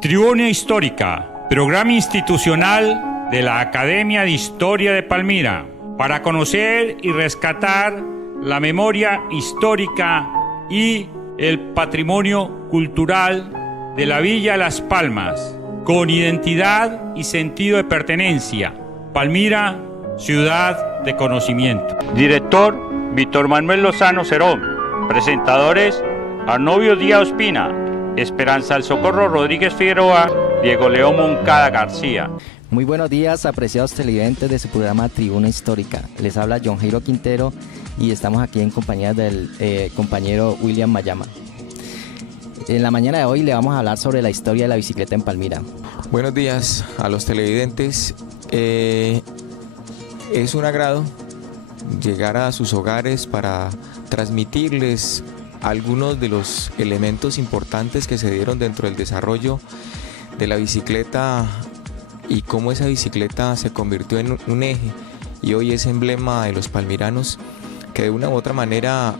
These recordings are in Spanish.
Tribuna Histórica, programa institucional de la Academia de Historia de Palmira, para conocer y rescatar la memoria histórica y el patrimonio cultural de la Villa Las Palmas, con identidad y sentido de pertenencia. Palmira, ciudad de conocimiento. Director, Víctor Manuel Lozano Cerón. Presentadores, Arnovio Díaz Ospina, Esperanza del Socorro Rodríguez Figueroa, Diego León Moncada García. Muy buenos días, apreciados televidentes de su programa Tribuna Histórica. Les habla John Jairo Quintero y estamos aquí en compañía del compañero William Mayama. En la mañana de hoy le vamos a hablar sobre la historia de la bicicleta en Palmira. Buenos días a los televidentes. Es un agrado llegar a sus hogares para transmitirles algunos de los elementos importantes que se dieron dentro del desarrollo de la bicicleta y cómo esa bicicleta se convirtió en un eje y hoy es emblema de los palmiranos, que de una u otra manera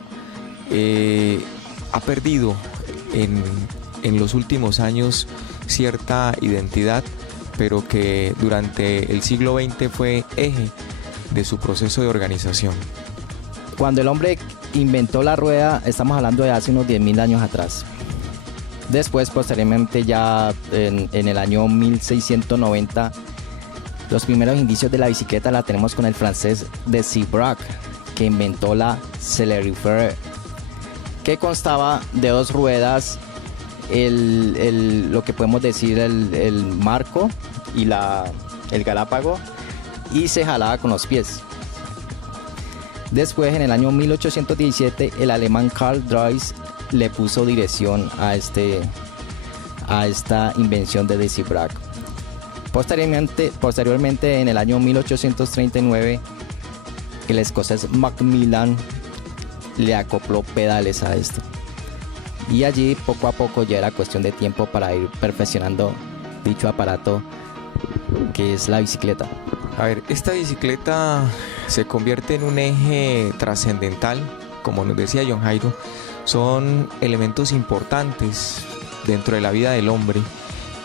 ha perdido en los últimos años cierta identidad, pero que durante el siglo XX fue eje de su proceso de organización. Cuando el hombre inventó la rueda, estamos hablando de hace unos 10.000 años atrás. Después, posteriormente, ya en el año 1690, los primeros indicios de la bicicleta la tenemos con el francés Decibrac, que inventó la Celerifer, que constaba de dos ruedas, lo que podemos decir el marco y el galápago, y se jalaba con los pies. Después, en el año 1817, el alemán Karl Drais le puso dirección a esta invención de Decibrac. Posteriormente, en el año 1839, el escocés Macmillan le acopló pedales a esto. Y allí, poco a poco, ya era cuestión de tiempo para ir perfeccionando dicho aparato que es la bicicleta. A ver, esta bicicleta se convierte en un eje trascendental, como nos decía John Jairo. Son elementos importantes dentro de la vida del hombre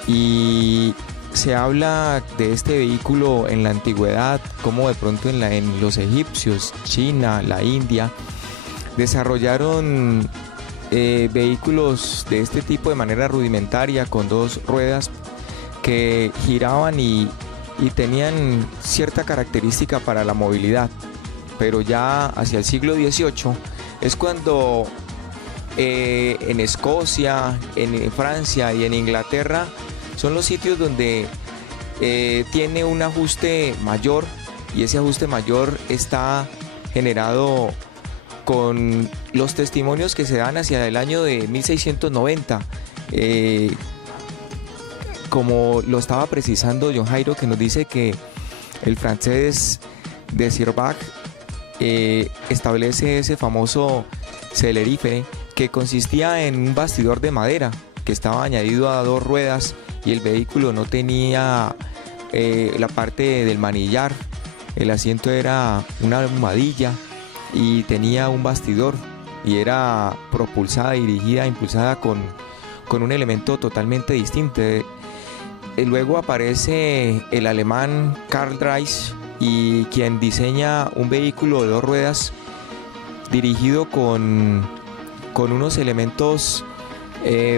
y se habla de este vehículo en la antigüedad, como de pronto en los egipcios, China, la India, desarrollaron vehículos de este tipo de manera rudimentaria con dos ruedas que giraban y tenían cierta característica para la movilidad, pero ya hacia el siglo XVIII es cuando en Escocia, en Francia y en Inglaterra son los sitios donde tiene un ajuste mayor, y ese ajuste mayor está generado con los testimonios que se dan hacia el año de 1690, como lo estaba precisando John Jairo, que nos dice que el francés Decibrac establece ese famoso Celerifer, que consistía en un bastidor de madera que estaba añadido a dos ruedas, y el vehículo no tenía la parte del manillar. El asiento era una almohadilla y tenía un bastidor, y era propulsada, impulsada con un elemento totalmente distinto. Luego aparece el alemán Karl Drais, y quien diseña un vehículo de dos ruedas dirigido con unos elementos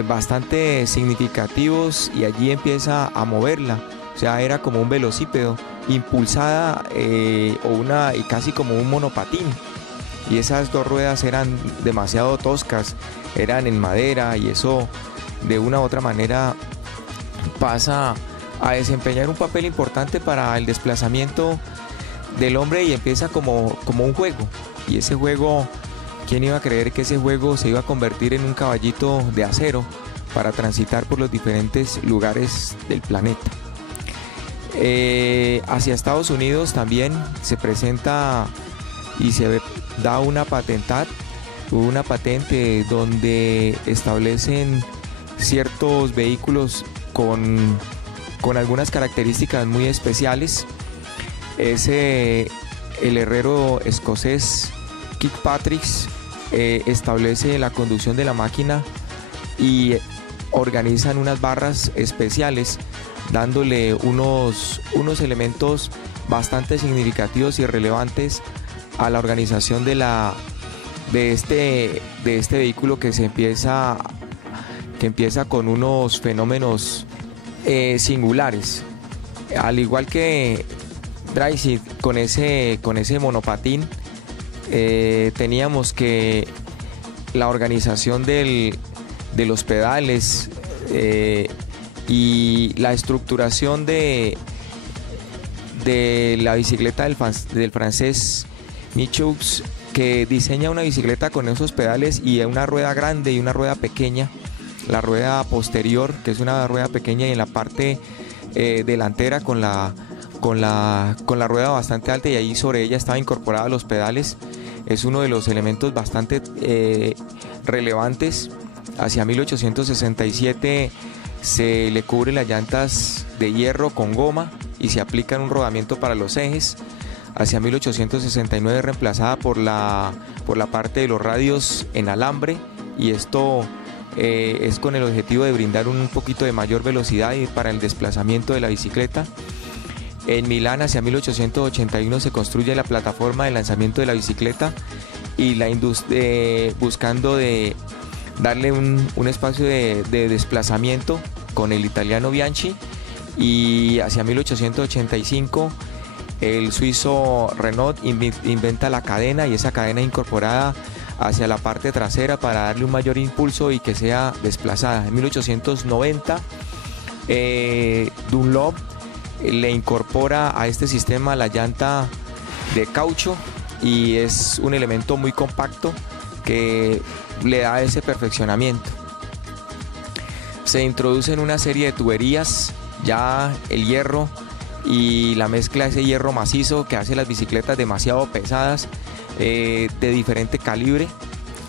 bastante significativos, y allí empieza a moverla. O sea, era como un velocípedo impulsada y casi como un monopatín, y esas dos ruedas eran demasiado toscas, eran en madera, y eso de una u otra manera pasa a desempeñar un papel importante para el desplazamiento del hombre, y empieza como un juego. Y ese juego, ¿quién iba a creer que ese juego se iba a convertir en un caballito de acero para transitar por los diferentes lugares del planeta? Hacia Estados Unidos también se presenta y se da una patente donde establecen ciertos vehículos con algunas características muy especiales. El herrero escocés Kirkpatrick establece la conducción de la máquina, y organizan unas barras especiales, dándole unos elementos bastante significativos y relevantes a la organización de este vehículo que empieza con unos fenómenos singulares. Al igual que Dryseed con ese monopatín, teníamos que la organización de los pedales y la estructuración de la bicicleta del francés Michaux, que diseña una bicicleta con esos pedales y una rueda grande y una rueda pequeña. La rueda posterior, que es una rueda pequeña, y en la parte delantera con la rueda bastante alta, y ahí sobre ella estaban incorporados los pedales. Es uno de los elementos bastante relevantes. Hacia 1867 se le cubre las llantas de hierro con goma y se aplica un rodamiento para los ejes. Hacia 1869 reemplazada por la parte de los radios en alambre, y esto es con el objetivo de brindar un poquito de mayor velocidad y para el desplazamiento de la bicicleta. En Milán, hacia 1881, se construye la plataforma de lanzamiento de la bicicleta, y la buscando de darle un espacio de desplazamiento con el italiano Bianchi. Y hacia 1885 el suizo Renault inventa la cadena, y esa cadena incorporada hacia la parte trasera para darle un mayor impulso y que sea desplazada. En 1890 Dunlop le incorpora a este sistema la llanta de caucho, y es un elemento muy compacto que le da ese perfeccionamiento. Se introducen una serie de tuberías, ya el hierro y la mezcla de ese hierro macizo que hace las bicicletas demasiado pesadas, de diferente calibre,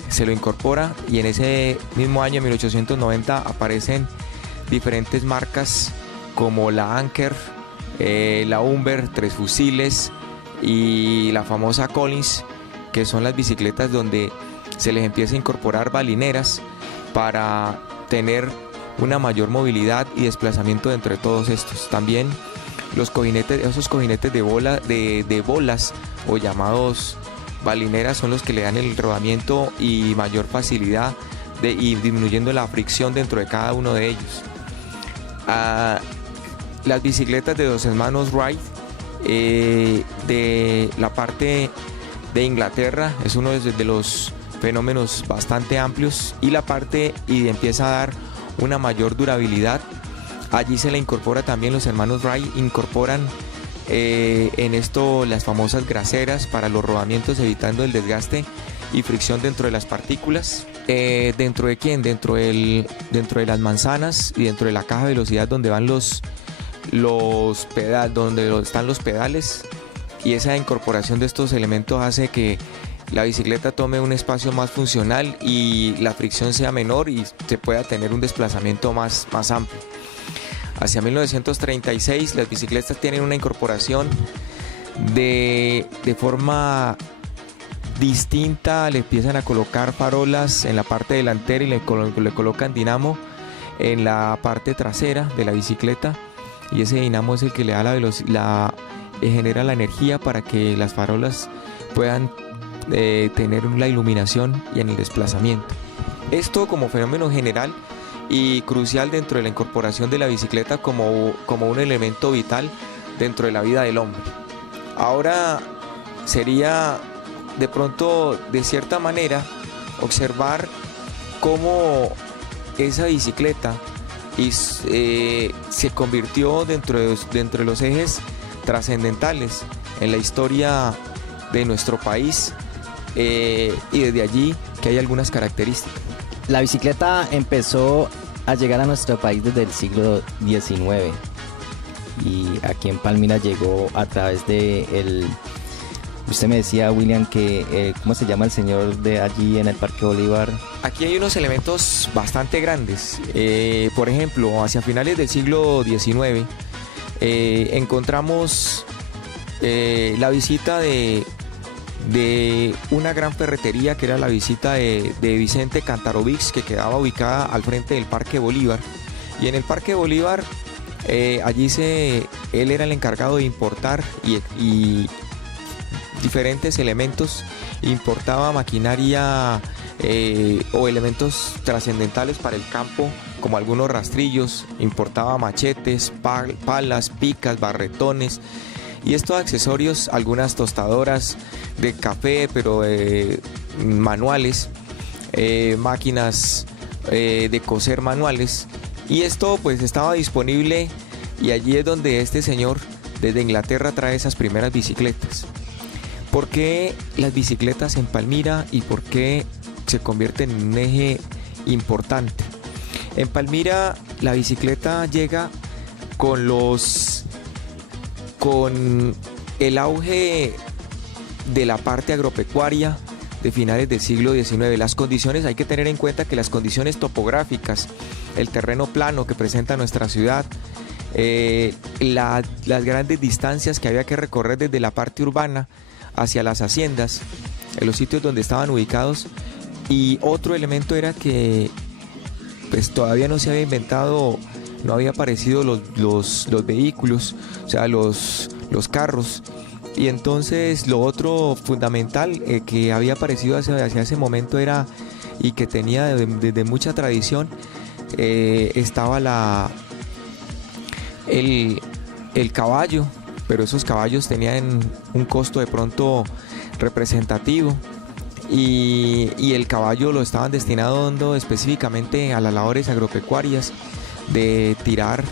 se lo incorpora, y en ese mismo año, 1890, aparecen diferentes marcas como la Anker, la Humber, Tres Fusiles y la famosa Collins, que son las bicicletas donde se les empieza a incorporar balineras para tener una mayor movilidad y desplazamiento entre todos estos. También los cojinetes, esos cojinetes de bolas o llamados balineras, son los que le dan el rodamiento y mayor facilidad y disminuyendo la fricción dentro de cada uno de ellos. Las bicicletas de los hermanos Wright, de la parte de Inglaterra, es uno de los fenómenos bastante amplios, y empieza a dar una mayor durabilidad. Allí se le incorpora también, los hermanos Wright incorporan en esto las famosas graseras para los rodamientos, evitando el desgaste y fricción dentro de las partículas. ¿Dentro de quién? Dentro de las manzanas y dentro de la caja de velocidad, donde van donde están los pedales, y esa incorporación de estos elementos hace que la bicicleta tome un espacio más funcional y la fricción sea menor y se pueda tener un desplazamiento más amplio. Hacia 1936 las bicicletas tienen una incorporación de forma distinta. Le empiezan a colocar farolas en la parte delantera y le colocan dinamo en la parte trasera de la bicicleta, y ese dinamo es el que le da la velocidad, genera la energía para que las farolas puedan tener la iluminación y en el desplazamiento. Esto como fenómeno general y crucial dentro de la incorporación de la bicicleta como un elemento vital dentro de la vida del hombre. Ahora sería de pronto, de cierta manera, observar cómo esa bicicleta se convirtió dentro de los ejes trascendentales en la historia de nuestro país, y desde allí que hay algunas características. La bicicleta empezó a llegar a nuestro país desde el siglo XIX, y aquí en Palmira llegó a través de usted me decía, William, que ¿cómo se llama el señor de allí en el Parque Bolívar? Aquí hay unos elementos bastante grandes. Por ejemplo, hacia finales del siglo XIX encontramos la visita de de una gran ferretería que era la visita de Vicente Cantarovics, que quedaba ubicada al frente del Parque Bolívar. Y en el Parque Bolívar, él era el encargado de importar y diferentes elementos, importaba maquinaria o elementos trascendentales para el campo, como algunos rastrillos, importaba machetes, palas, picas, barretones y estos accesorios, algunas tostadoras de café, pero manuales, máquinas de coser manuales, y esto pues estaba disponible, y allí es donde este señor desde Inglaterra trae esas primeras bicicletas. ¿Por qué las bicicletas en Palmira y por qué se convierten en un eje importante? En Palmira la bicicleta llega con el auge de la parte agropecuaria de finales del siglo XIX. Las condiciones, hay que tener en cuenta que las condiciones topográficas, el terreno plano que presenta nuestra ciudad, las grandes distancias que había que recorrer desde la parte urbana hacia las haciendas, en los sitios donde estaban ubicados, y otro elemento era que pues todavía no se había inventado, no había aparecido los vehículos, o sea, los carros. Y entonces lo otro fundamental que había aparecido hacia ese momento era, y que tenía desde mucha tradición, estaba el caballo, pero esos caballos tenían un costo de pronto representativo, y el caballo lo estaban destinando específicamente a las labores agropecuarias, de tirar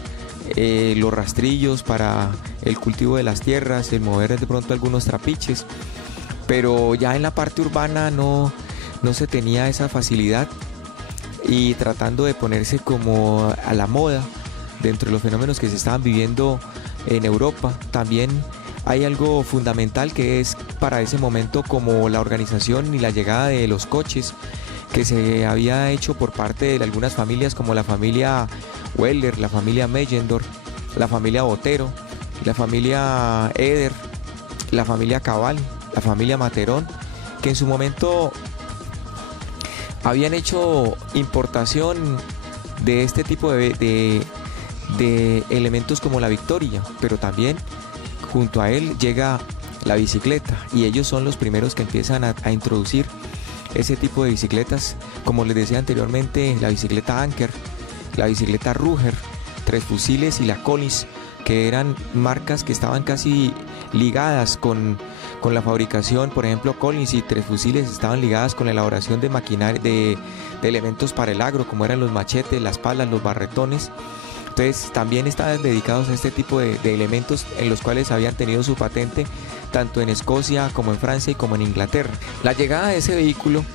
los rastrillos para el cultivo de las tierras, el mover de pronto algunos trapiches, pero ya en la parte urbana no se tenía esa facilidad, y tratando de ponerse como a la moda dentro de los fenómenos que se estaban viviendo en Europa. También hay algo fundamental que es para ese momento como la organización y la llegada de los coches, que se había hecho por parte de algunas familias como la familia Weller, la familia Meyendorf, la familia Botero, la familia Eder, la familia Cabal, la familia Materón, que en su momento habían hecho importación de este tipo de elementos como la Victoria, pero también junto a él llega la bicicleta, y ellos son los primeros que empiezan a introducir ese tipo de bicicletas, como les decía anteriormente, la bicicleta Anker, la bicicleta Ruger, Tres Fusiles y la Collins, que eran marcas que estaban casi ligadas con la fabricación. Por ejemplo, Collins y Tres Fusiles estaban ligadas con la elaboración de maquinaria, de elementos para el agro, como eran los machetes, las palas, los barretones. Entonces también estaban dedicados a este tipo de elementos, en los cuales habían tenido su patente tanto en Escocia como en Francia y como en Inglaterra. La llegada de ese vehículo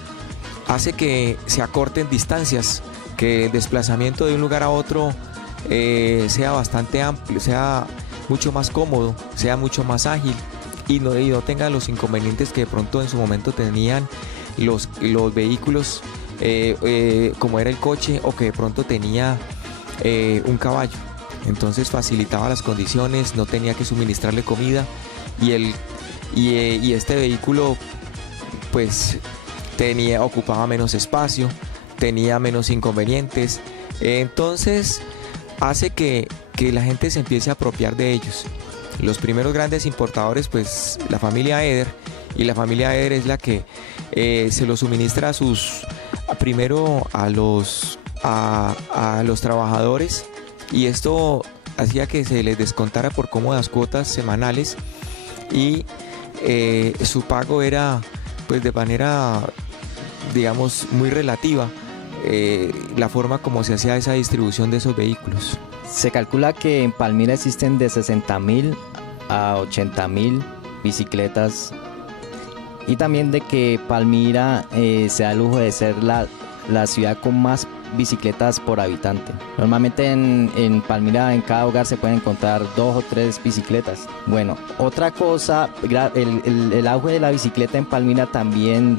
hace que se acorten distancias, que el desplazamiento de un lugar a otro sea bastante amplio, sea mucho más cómodo, sea mucho más ágil, y no tenga los inconvenientes que de pronto en su momento tenían los vehículos como era el coche, o que de pronto tenía un caballo. Entonces facilitaba las condiciones, no tenía que suministrarle comida, y este vehículo pues ocupaba menos espacio, tenía menos inconvenientes. Entonces hace que la gente se empiece a apropiar de ellos. Los primeros grandes importadores, pues la familia Eder, y la familia Eder es la que se lo suministra primero a los trabajadores, y esto hacía que se les descontara por cómodas cuotas semanales, y su pago era pues de manera, digamos, muy relativa, la forma como se hacía esa distribución de esos vehículos. Se calcula que en Palmira existen de 60.000 a 80.000 bicicletas, y también de que Palmira se da el lujo de ser la ciudad con más bicicletas por habitante. Normalmente en Palmira, en cada hogar se pueden encontrar 2 o 3 bicicletas. Bueno, otra cosa, el auge de la bicicleta en Palmira también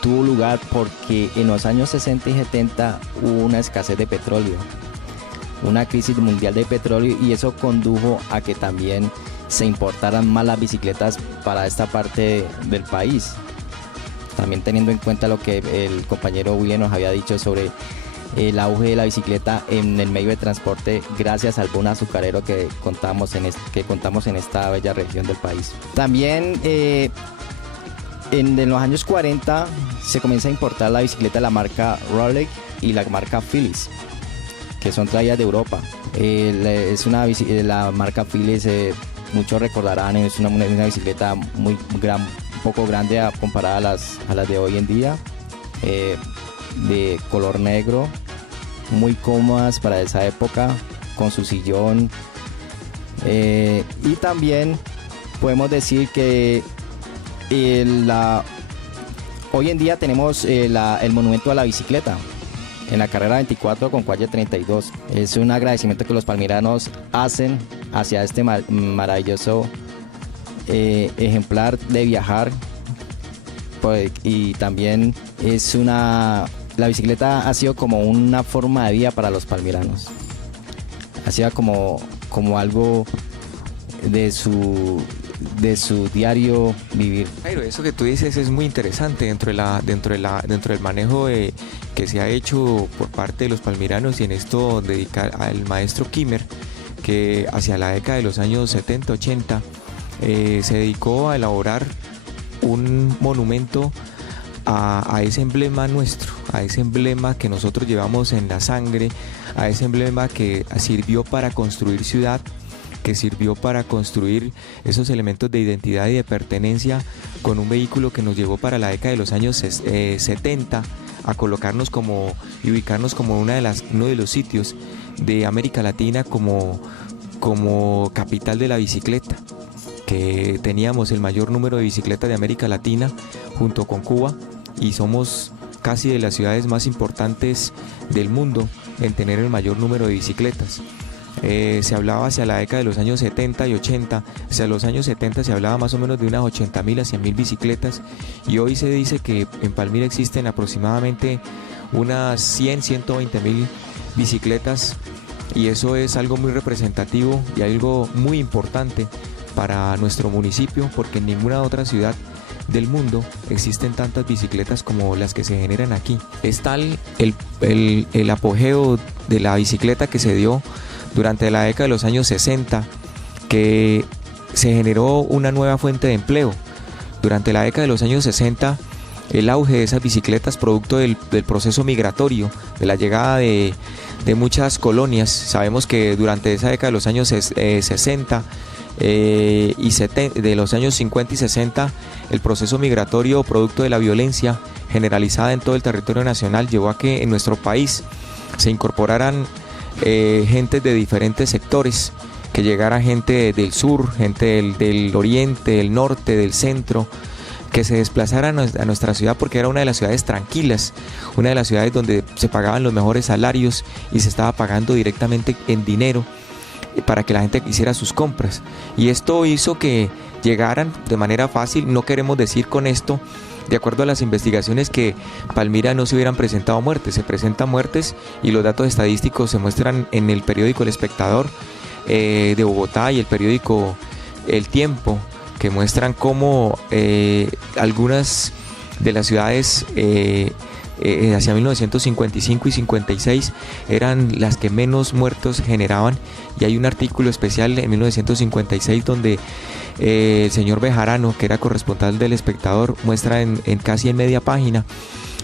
tuvo lugar porque en los años 60 y 70 hubo una escasez de petróleo, una crisis mundial de petróleo, y eso condujo a que también se importaran más las bicicletas para esta parte del país. También teniendo en cuenta lo que el compañero William nos había dicho sobre el auge de la bicicleta en el medio de transporte gracias al boom azucarero que contamos en esta bella región del país. También en los años 40 se comienza a importar la bicicleta de la marca Rolex y la marca Philips, que son traídas de Europa. La marca Philips, muchos recordarán, es una bicicleta muy gran, un poco grande comparada a las de hoy en día, de color negro, muy cómodas para esa época, con su sillón. Y también podemos decir que hoy en día tenemos el monumento a la bicicleta en la carrera 24 con calle 32. Es un agradecimiento que los palmiranos hacen hacia este maravilloso ejemplar de viajar. Pues, y también la bicicleta ha sido como una forma de vida para los palmiranos. Ha sido como algo de su diario vivir. Pero eso que tú dices es muy interesante dentro del manejo que se ha hecho por parte de los palmiranos, y en esto dedicar al maestro Kimmer, que hacia la década de los años 70-80 se dedicó a elaborar un monumento a ese emblema nuestro, a ese emblema que nosotros llevamos en la sangre, a ese emblema que sirvió para construir ciudad, que sirvió para construir esos elementos de identidad y de pertenencia, con un vehículo que nos llevó para la década de los años 70 a colocarnos y ubicarnos como uno de los sitios de América Latina como capital de la bicicleta, que teníamos el mayor número de bicicletas de América Latina junto con Cuba, y somos casi de las ciudades más importantes del mundo en tener el mayor número de bicicletas. Se hablaba hacia la década de los años 70 y 80, hacia los años 70 se hablaba más o menos de unas 80.000 a 100.000 bicicletas, y hoy se dice que en Palmira existen aproximadamente unas 120.000 bicicletas, y eso es algo muy representativo y algo muy importante para nuestro municipio, porque en ninguna otra ciudad del mundo existen tantas bicicletas como las que se generan aquí. Es tal el apogeo de la bicicleta que se dio durante la década de los años 60, que se generó una nueva fuente de empleo. Durante la década de los años 60, el auge de esas bicicletas, producto del proceso migratorio, de la llegada de muchas colonias. Sabemos que durante esa década de los años 60 de los años 50 y 60, el proceso migratorio, producto de la violencia generalizada en todo el territorio nacional, llevó a que en nuestro país se incorporaran gente de diferentes sectores, que llegara gente del sur, gente del oriente, del norte, del centro, que se desplazaran a nuestra ciudad, porque era una de las ciudades tranquilas, una de las ciudades donde se pagaban los mejores salarios y se estaba pagando directamente en dinero para que la gente hiciera sus compras. Y esto hizo que llegaran de manera fácil. No queremos decir con esto, de acuerdo a las investigaciones, que Palmira no se hubieran presentado muertes. Se presentan muertes, y los datos estadísticos se muestran en el periódico El Espectador de Bogotá y el periódico El Tiempo, que muestran cómo algunas de las ciudades hacia 1955 y 56 eran las que menos muertos generaban. Y hay un artículo especial en 1956 donde el señor Bejarano, que era corresponsal del Espectador, muestra en casi en media página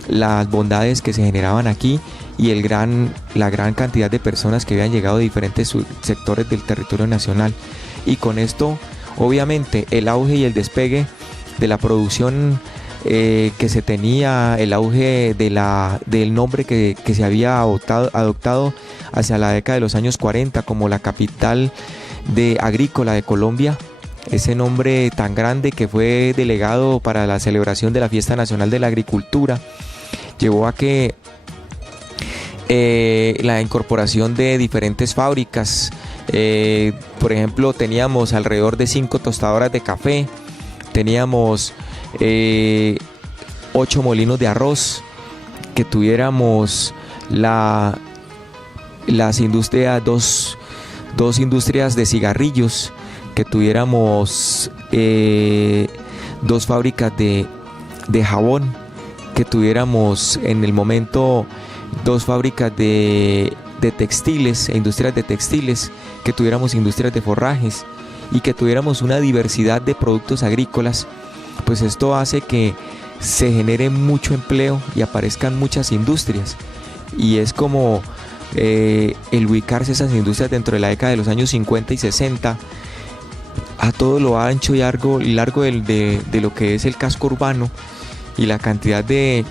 las bondades que se generaban aquí y la gran cantidad de personas que habían llegado de diferentes sectores del territorio nacional. Y con esto, obviamente, el auge y el despegue de la producción que se tenía, el auge del nombre que se había adoptado hacia la década de los años 40 como la capital agrícola de Colombia, ese nombre tan grande que fue delegado para la celebración de la Fiesta Nacional de la Agricultura, llevó a que la incorporación de diferentes fábricas, por ejemplo, teníamos alrededor de 5 tostadoras de café, teníamos 8 molinos de arroz, que tuviéramos las industrias, dos industrias de cigarrillos, que tuviéramos 2 fábricas de jabón, que tuviéramos en el momento 2 fábricas de textiles e industrias de textiles, que tuviéramos industrias de forrajes y que tuviéramos una diversidad de productos agrícolas. Pues esto hace que se genere mucho empleo y aparezcan muchas industrias, y es como el ubicarse esas industrias dentro de la década de los años 50 y 60 a todo lo ancho y largo de lo que es el casco urbano, y la cantidad de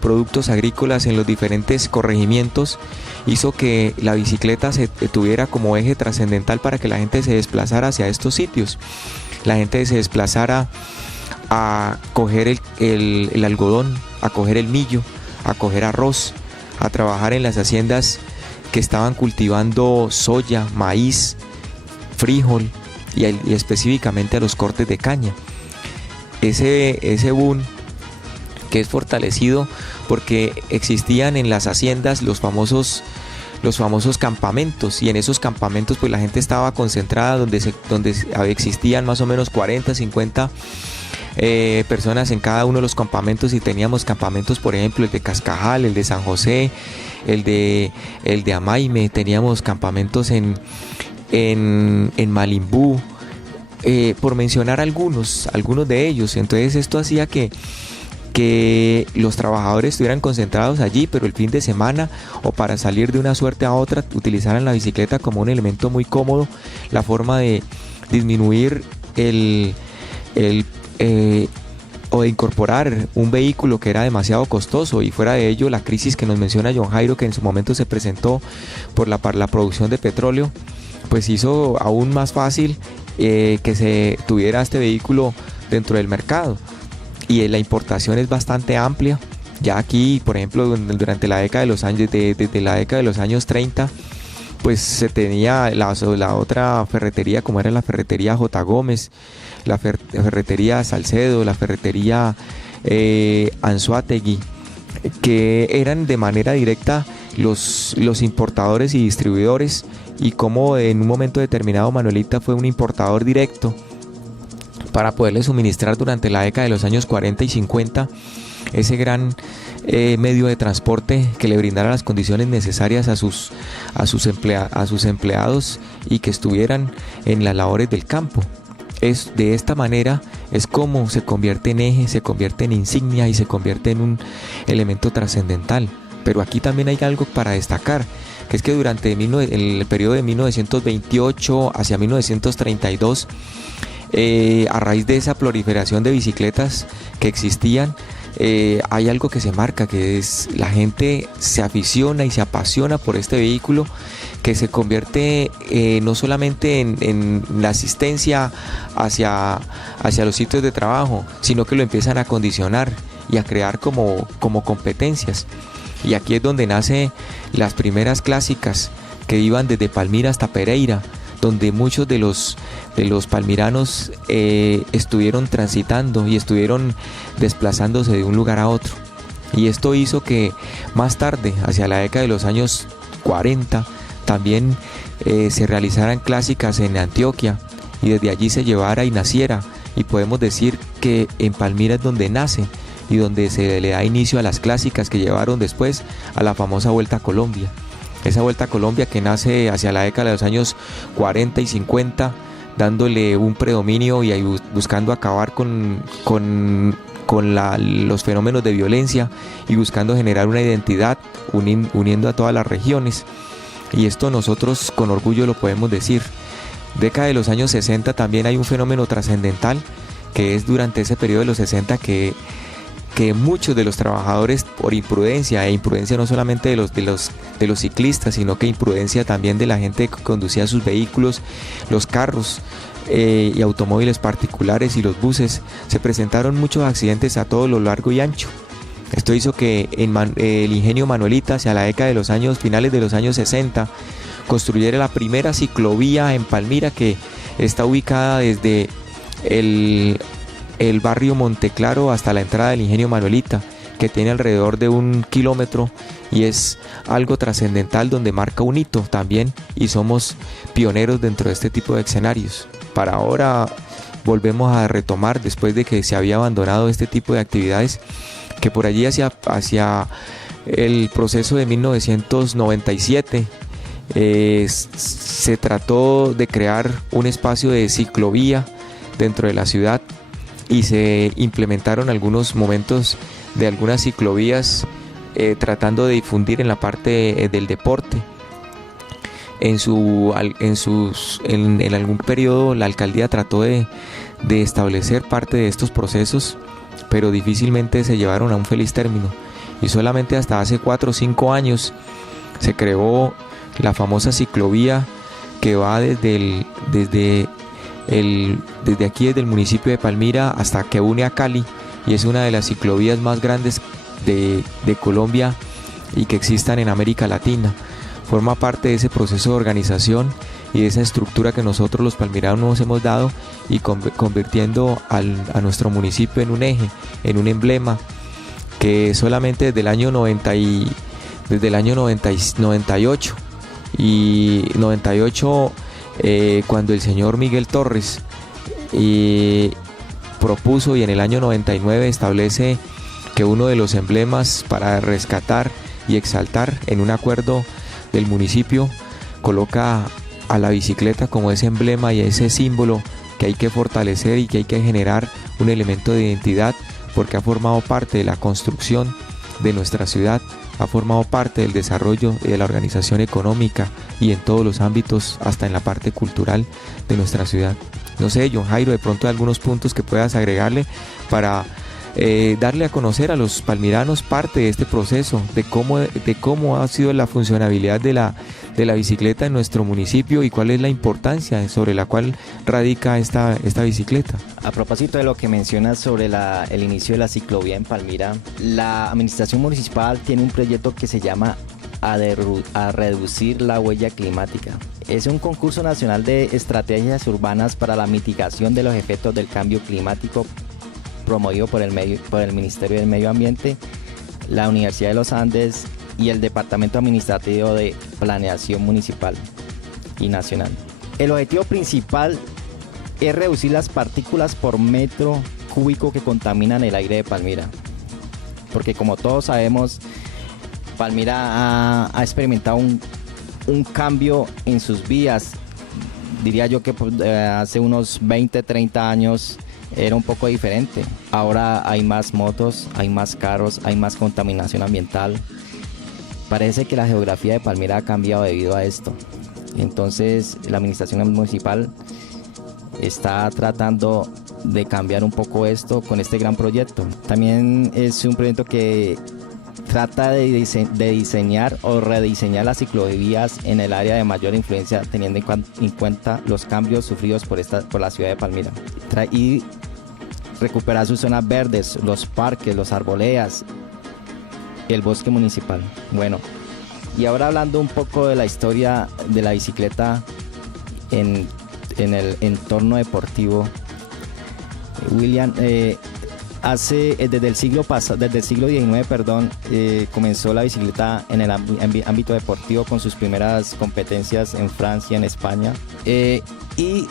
productos agrícolas en los diferentes corregimientos hizo que la bicicleta se tuviera como eje trascendental para que la gente se desplazara hacia estos sitios. La gente se desplazara a coger el algodón, a coger el millo, a coger arroz, a trabajar en las haciendas que estaban cultivando soya, maíz, frijol y específicamente a los cortes de caña. Ese boom que es fortalecido porque existían en las haciendas los famosos campamentos, y en esos campamentos pues la gente estaba concentrada donde existían más o menos 40, 50 personas en cada uno de los campamentos, y teníamos campamentos, por ejemplo, el de Cascajal, el de San José, el de Amaime, teníamos campamentos en Malimbú, por mencionar algunos de ellos. Entonces esto hacía que los trabajadores estuvieran concentrados allí, pero el fin de semana o para salir de una suerte a otra utilizaran la bicicleta como un elemento muy cómodo, la forma de disminuir o de incorporar un vehículo que era demasiado costoso. Y fuera de ello, la crisis que nos menciona John Jairo, que en su momento se presentó por la producción de petróleo, pues hizo aún más fácil que se tuviera este vehículo dentro del mercado. Y la importación es bastante amplia. Ya aquí, por ejemplo, durante la década de los años, desde la década de los años 30, pues se tenía la otra ferretería, como era la ferretería J. Gómez, la ferretería Salcedo, la ferretería Anzoátegui, que eran de manera directa los importadores y distribuidores, y como en un momento determinado Manuelita fue un importador directo para poderle suministrar durante la década de los años 40 y 50 ese gran medio de transporte que le brindara las condiciones necesarias a sus empleados y que estuvieran en las labores del campo. De esta manera es como se convierte en eje, se convierte en insignia y se convierte en un elemento trascendental. Pero aquí también hay algo para destacar, que es que durante el periodo de 1928 hacia 1932, a raíz de esa proliferación de bicicletas que existían, hay algo que se marca, que es la gente se aficiona y se apasiona por este vehículo, que se convierte no solamente en la asistencia hacia los sitios de trabajo, sino que lo empiezan a condicionar y a crear como competencias. Y aquí es donde nacen las primeras clásicas que iban desde Palmira hasta Pereira, donde muchos de los palmiranos estuvieron transitando y estuvieron desplazándose de un lugar a otro. Y esto hizo que más tarde, hacia la década de los años 40, también se realizaran clásicas en Antioquia, y desde allí se llevara y naciera, y podemos decir que en Palmira es donde nace y donde se le da inicio a las clásicas que llevaron después a la famosa Vuelta a Colombia. Esa Vuelta a Colombia que nace hacia la década de los años 40 y 50, dándole un predominio y buscando acabar con los fenómenos de violencia y buscando generar una identidad uniendo a todas las regiones. Y esto nosotros con orgullo lo podemos decir. Década de los años 60 también hay un fenómeno trascendental, que es durante ese periodo de los 60 que muchos de los trabajadores, por imprudencia, e imprudencia no solamente de los ciclistas, sino que imprudencia también de la gente que conducía sus vehículos, los carros y automóviles particulares y los buses, se presentaron muchos accidentes a todo lo largo y ancho. Esto hizo que el ingenio Manuelita, hacia la década de los finales de los años 60, construyera la primera ciclovía en Palmira, que está ubicada desde el barrio Monteclaro hasta la entrada del ingenio Manuelita, que tiene alrededor de 1 kilómetro, y es algo trascendental donde marca un hito también, y somos pioneros dentro de este tipo de escenarios. para ahora volvemos a retomar después de que se había abandonado este tipo de actividades, que por allí hacia el proceso de 1997 se trató de crear un espacio de ciclovía dentro de la ciudad y se implementaron algunos momentos de algunas ciclovías tratando de difundir en la parte del deporte. En algún periodo la alcaldía trató de establecer parte de estos procesos, pero difícilmente se llevaron a un feliz término, y solamente hasta hace 4 o 5 años se creó la famosa ciclovía que va desde aquí, desde el municipio de Palmira hasta que une a Cali, y es una de las ciclovías más grandes de Colombia y que existan en América Latina. Forma parte de ese proceso de organización y de esa estructura que nosotros los palmiranos nos hemos dado, y convirtiendo a nuestro municipio en un eje, en un emblema, que solamente desde el año 98 cuando el señor Miguel Torres propuso, y en el año 99 establece que uno de los emblemas para rescatar y exaltar, en un acuerdo del municipio, coloca a la bicicleta como ese emblema y ese símbolo que hay que fortalecer y que hay que generar un elemento de identidad, porque ha formado parte de la construcción de nuestra ciudad, ha formado parte del desarrollo y de la organización económica, y en todos los ámbitos, hasta en la parte cultural de nuestra ciudad. No sé, John Jairo, de pronto hay algunos puntos que puedas agregarle para darle a conocer a los palmiranos parte de este proceso, de cómo ha sido la funcionabilidad de la bicicleta en nuestro municipio, y cuál es la importancia sobre la cual radica esta bicicleta. A propósito de lo que mencionas sobre el inicio de la ciclovía en Palmira, la administración municipal tiene un proyecto que se llama a reducir la huella climática. Es un concurso nacional de estrategias urbanas para la mitigación de los efectos del cambio climático, promovido por el Ministerio del Medio Ambiente, la Universidad de los Andes y el Departamento Administrativo de Planeación Municipal y Nacional. El objetivo principal es reducir las partículas por metro cúbico que contaminan el aire de Palmira, porque como todos sabemos, Palmira ha experimentado un cambio en sus vías. Diría yo que hace unos 20, 30 años era un poco diferente. Ahora hay más motos, hay más carros, hay más contaminación ambiental. Parece que la geografía de Palmira ha cambiado debido a esto. Entonces la administración municipal está tratando de cambiar un poco esto con este gran proyecto. También es un proyecto que trata de diseñar o rediseñar las ciclovías en el área de mayor influencia, teniendo en cuenta los cambios sufridos por la ciudad de Palmira, y recuperar sus zonas verdes, los parques, las arboledas, el bosque municipal. Bueno, y ahora hablando un poco de la historia de la bicicleta en el entorno deportivo, William, desde el siglo XIX, comenzó la bicicleta en el ámbito deportivo con sus primeras competencias en Francia, en España, y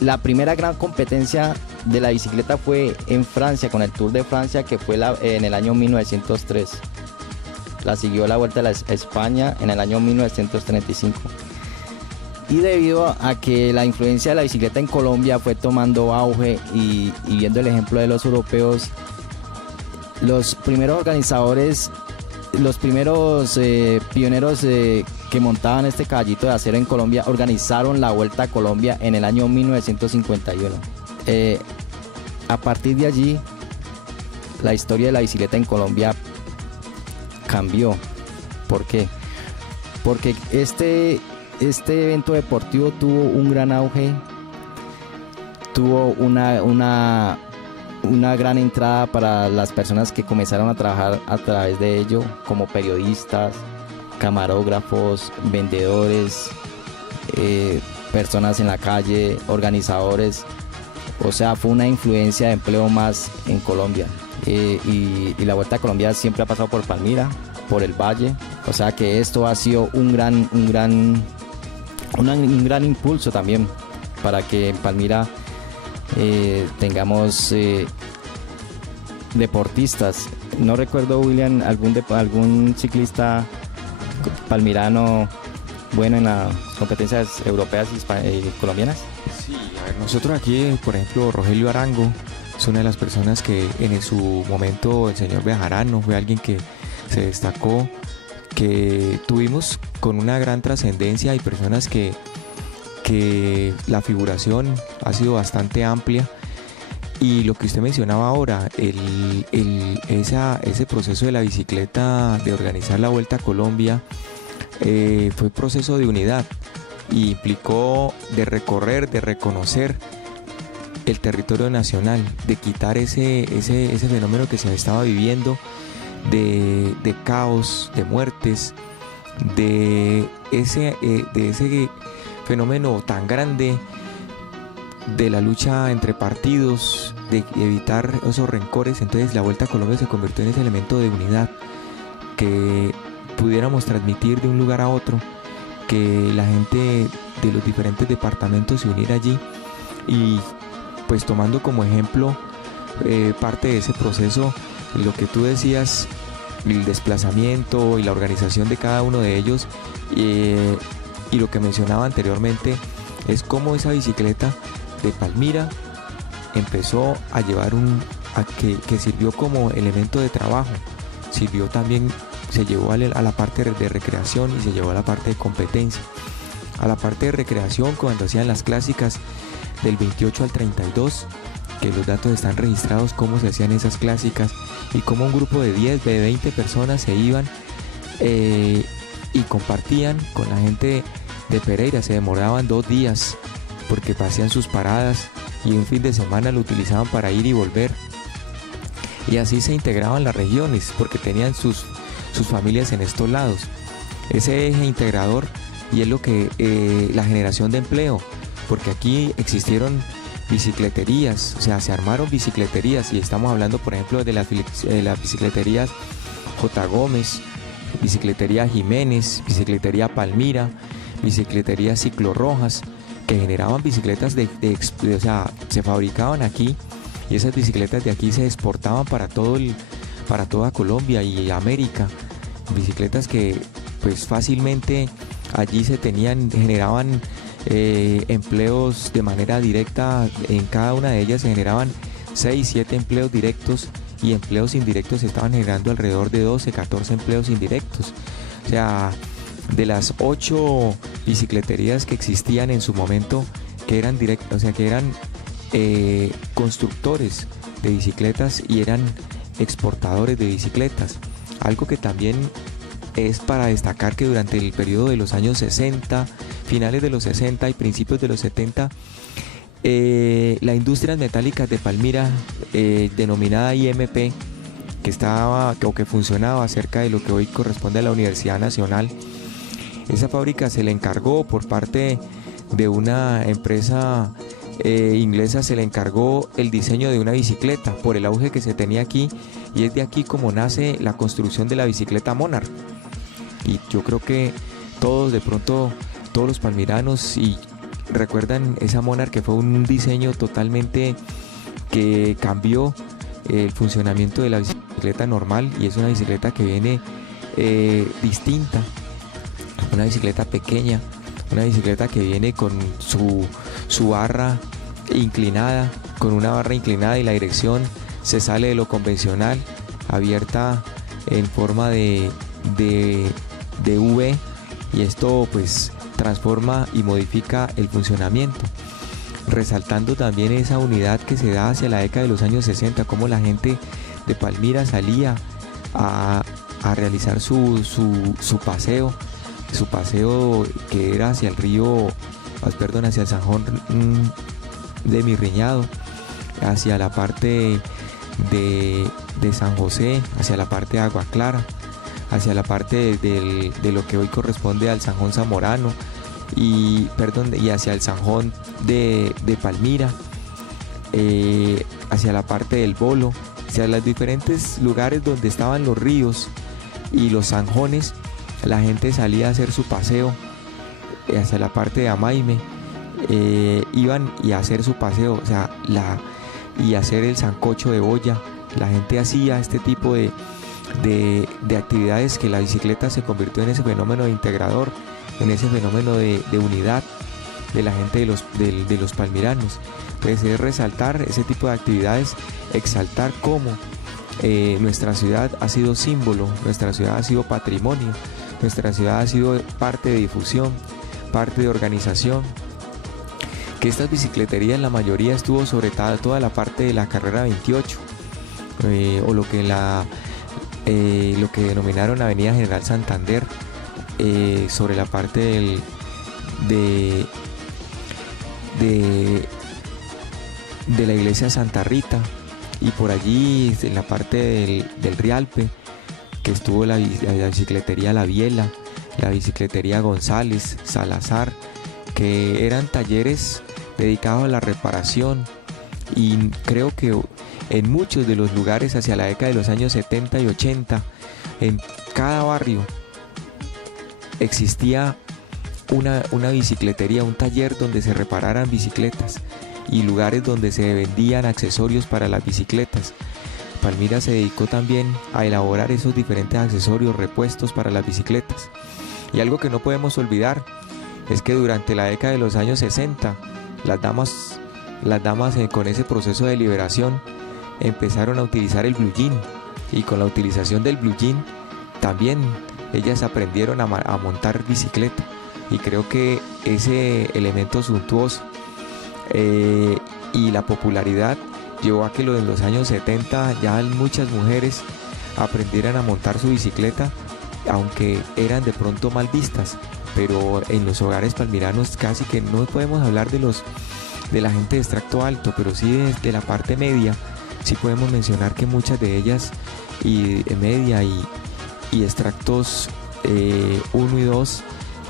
la primera gran competencia de la bicicleta fue en Francia, con el Tour de Francia, que fue en el año 1903. La siguió la Vuelta a España en el año 1935. Y debido a que la influencia de la bicicleta en Colombia fue tomando auge, y viendo el ejemplo de los europeos, los primeros organizadores, los primeros pioneros que montaban este caballito de acero en Colombia, organizaron la Vuelta a Colombia en el año 1951. A partir de allí, la historia de la bicicleta en Colombia cambió. ¿Por qué? Porque este evento deportivo tuvo un gran auge, tuvo una gran entrada para las personas que comenzaron a trabajar a través de ello, como periodistas, camarógrafos, vendedores, personas en la calle, organizadores. O sea, fue una influencia de empleo más en Colombia. Y la Vuelta a Colombia siempre ha pasado por Palmira, por el Valle. O sea que esto ha sido un gran impulso también para que en Palmira tengamos deportistas. No recuerdo, William, algún ciclista palmirano bueno en las competencias europeas y colombianas. Sí, a ver, nosotros aquí, por ejemplo, Rogelio Arango es una de las personas que en su momento el señor Bejarano fue alguien que se destacó, que tuvimos con una gran trascendencia y personas que la figuración ha sido bastante amplia. Y lo que usted mencionaba ahora, ese proceso de la bicicleta, de organizar la Vuelta a Colombia, fue un proceso de unidad y implicó de recorrer, de reconocer el territorio nacional, de quitar ese fenómeno que se estaba viviendo de caos, de muertes, de ese fenómeno tan grande de la lucha entre partidos, de evitar esos rencores. Entonces la Vuelta a Colombia se convirtió en ese elemento de unidad que pudiéramos transmitir de un lugar a otro, que la gente de los diferentes departamentos se uniera allí y pues tomando como ejemplo parte de ese proceso, lo que tú decías, el desplazamiento y la organización de cada uno de ellos, y lo que mencionaba anteriormente es cómo esa bicicleta de Palmira empezó a llevar que sirvió como elemento de trabajo, sirvió también, se llevó a la parte de recreación y se llevó a la parte de competencia. A la parte de recreación, cuando hacían las clásicas del 28 al 32, que los datos están registrados, cómo se hacían esas clásicas y cómo un grupo de 10, de 20 personas se iban y compartían con la gente de Pereira. Se demoraban 2 días porque hacían sus paradas y un fin de semana lo utilizaban para ir y volver, y así se integraban las regiones porque tenían sus familias en estos lados. Ese eje integrador, y es lo que la generación de empleo, porque aquí existieron bicicleterías, o sea, se armaron bicicleterías, y estamos hablando por ejemplo de las bicicleterías J. Gómez, bicicletería Jiménez, bicicletería Palmira, bicicletería Ciclo Rojas, que generaban bicicletas o sea, se fabricaban aquí, y esas bicicletas de aquí se exportaban para toda Colombia y América. Bicicletas que pues fácilmente allí generaban empleos de manera directa. En cada una de ellas se generaban 6, 7 empleos directos, y empleos indirectos se estaban generando alrededor de 12, 14 empleos indirectos. O sea, de las 8 bicicleterías que existían en su momento, que eran constructores de bicicletas y eran exportadores de bicicletas. Algo que también es para destacar, que durante el periodo de los años 60, finales de los 60 y principios de los 70, la Industrias Metálicas de Palmira, denominada IMP, que funcionaba cerca de lo que hoy corresponde a la Universidad Nacional, esa fábrica se le encargó por parte de una empresa inglesa, se le encargó el diseño de una bicicleta por el auge que se tenía aquí, y es de aquí como nace la construcción de la bicicleta Monarch. Y yo creo que todos los palmiranos y recuerdan esa Monarch, que fue un diseño totalmente que cambió el funcionamiento de la bicicleta normal, y es una bicicleta que viene distinta, una bicicleta pequeña, una bicicleta que viene con su barra inclinada, con una barra inclinada, y la dirección se sale de lo convencional, abierta en forma de V, y esto pues transforma y modifica el funcionamiento, resaltando también esa unidad que se da hacia la década de los años 60, como la gente de Palmira salía a realizar su paseo que era hacia el río, hacia el Zanjón de Mirriñado, hacia la parte de San José, hacia la parte de Agua Clara, hacia la parte de lo que hoy corresponde al Zanjón Zamorano, y hacia el Zanjón de Palmira, hacia la parte del Bolo, hacia los diferentes lugares donde estaban los ríos y los zanjones. La gente salía a hacer su paseo hacia la parte de Amaime, iban y a hacer su paseo, o sea, y hacer el sancocho de boya. La gente hacía este tipo de actividades, que la bicicleta se convirtió en ese fenómeno integrador, en ese fenómeno de unidad de la gente de los palmiranos. Entonces es resaltar ese tipo de actividades, exaltar cómo nuestra ciudad ha sido símbolo, nuestra ciudad ha sido patrimonio, nuestra ciudad ha sido parte de difusión, parte de organización, que estas bicicleterías, la mayoría estuvo sobre toda la parte de la carrera 28, o lo que denominaron Avenida General Santander, sobre la parte de la iglesia Santa Rita, y por allí en la parte del Rialpe, que estuvo la bicicletería La Biela, la bicicletería González, Salazar, que eran talleres dedicados a la reparación. Y creo que en muchos de los lugares hacia la década de los años 70 y 80, en cada barrio existía una bicicletería, un taller donde se repararan bicicletas, y lugares donde se vendían accesorios para las bicicletas. Palmira se dedicó también a elaborar esos diferentes accesorios, repuestos para las bicicletas. Y algo que no podemos olvidar es que durante la década de los años 60, las damas con ese proceso de liberación empezaron a utilizar el blue jean, y con la utilización del blue jean también ellas aprendieron a montar bicicleta. Y creo que ese elemento suntuoso y la popularidad llevó a que en los años 70 ya muchas mujeres aprendieran a montar su bicicleta, aunque eran de pronto mal vistas. Pero en los hogares palmiranos casi que no podemos hablar de la gente de extracto alto, pero sí de la parte media. Sí podemos mencionar que muchas de ellas, y media y extractos 1 y 2,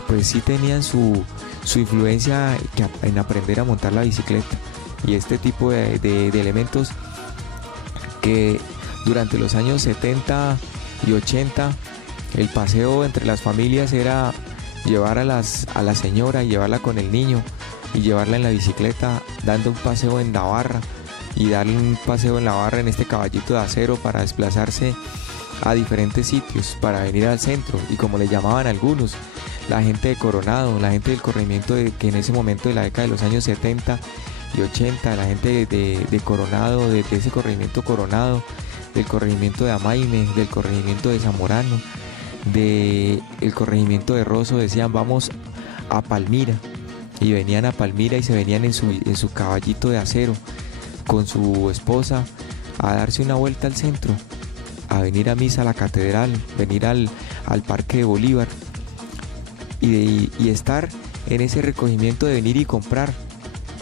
pues sí tenían su influencia en aprender a montar la bicicleta. Y este tipo de elementos, que durante los años 70 y 80 el paseo entre las familias era llevar a la señora y llevarla con el niño, y llevarla en la bicicleta dando un paseo en la barra, y darle un paseo en la barra en este caballito de acero para desplazarse a diferentes sitios, para venir al centro. Y como le llamaban algunos, la gente de Coronado, la gente del corregimiento que en ese momento de la década de los años 70 y 80, la gente de Coronado, de ese corregimiento Coronado, del corregimiento de Amaime, del corregimiento de Zamorano, del corregimiento de Rosso, decían vamos a Palmira, y venían a Palmira y se venían en su caballito de acero con su esposa a darse una vuelta al centro, a venir a misa a la catedral, venir al Parque de Bolívar, y estar en ese recogimiento de venir y comprar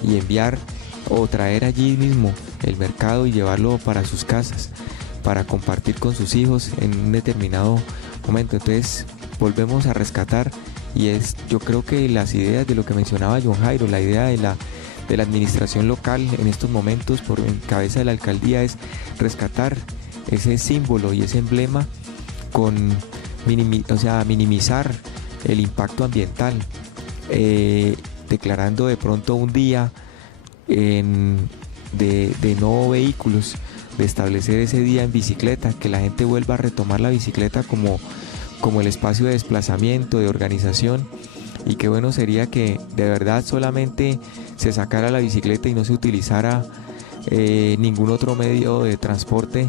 y enviar o traer allí mismo el mercado y llevarlo para sus casas, para compartir con sus hijos en un determinado momento. Entonces volvemos a rescatar, y yo creo que las ideas de lo que mencionaba John Jairo, la idea de la administración local en estos momentos por en cabeza de la alcaldía, es rescatar ese símbolo y ese emblema con minimizar el impacto ambiental, declarando de pronto un día de no vehículos, de establecer ese día en bicicleta, que la gente vuelva a retomar la bicicleta como el espacio de desplazamiento, de organización. Y qué bueno sería que de verdad solamente se sacara la bicicleta y no se utilizara ningún otro medio de transporte,